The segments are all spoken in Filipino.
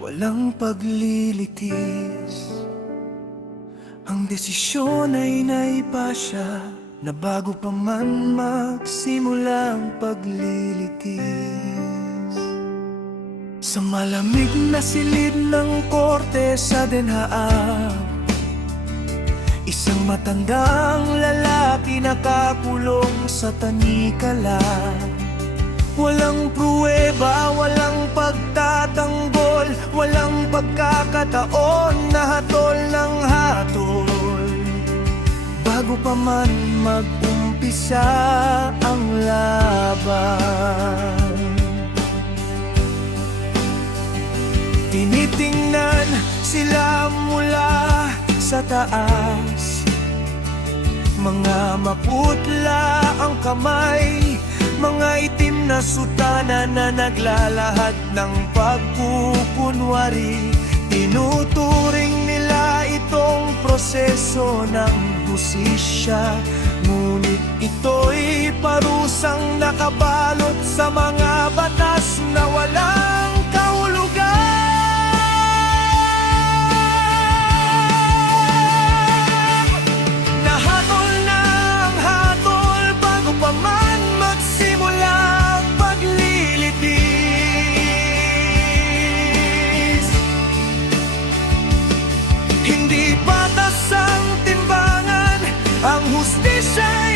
walang paglilitis. Ang desisyon ay naipasya Na bago pa man magsimula ang paglilitis. Sa malamig na silid ng korte sa Den Haag Isang matandang lalaki nakakulong sa tanikala Walang pruweba, walang pagtatanggol Walang pagkakataon na hatol ng hatol. Bago pa man mag-umpisa ang laban Tinitingnan sila mula sa taas. Mga maputla ang kamay Mga itim na sutana na naglalahad ng pagkukunwari Tinuturing nila itong proseso ng husisya. Ngunit ito'y parusang nakabalot sa mga Ang hustisya'y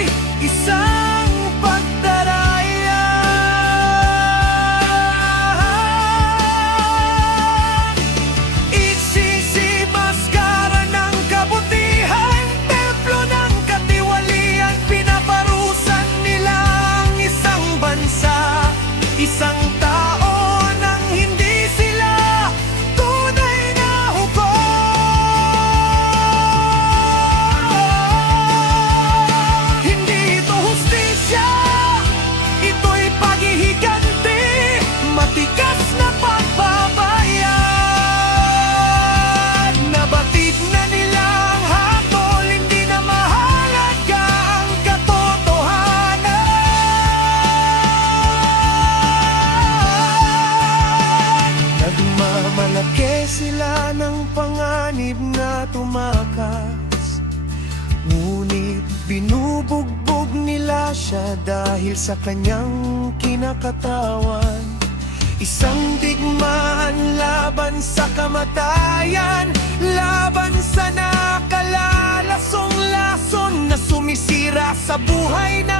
sila ng panganib na tumakas. Ngunit binubugbog nila siya dahil sa kanyang kinakatawan. Isang digmaan laban sa kamatayan Laban sa nakalalasong lason Na sumisira sa buhay ng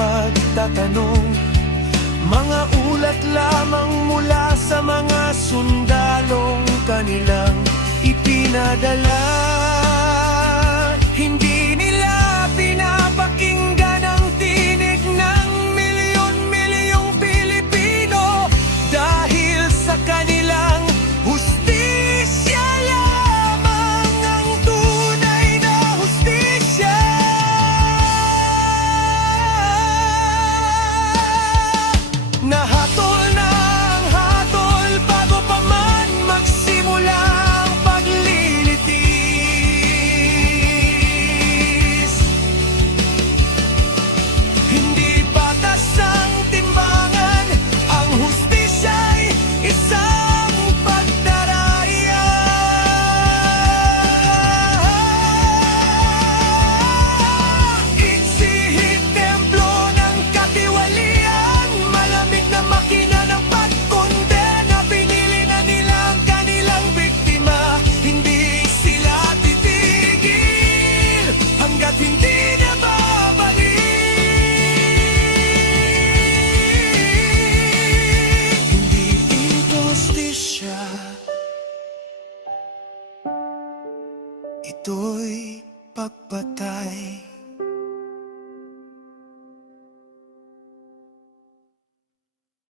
pagtatanong Mga ulat lamang mula sa mga sundalong kanilang ipinadala. Hindi Ito'y pagpatay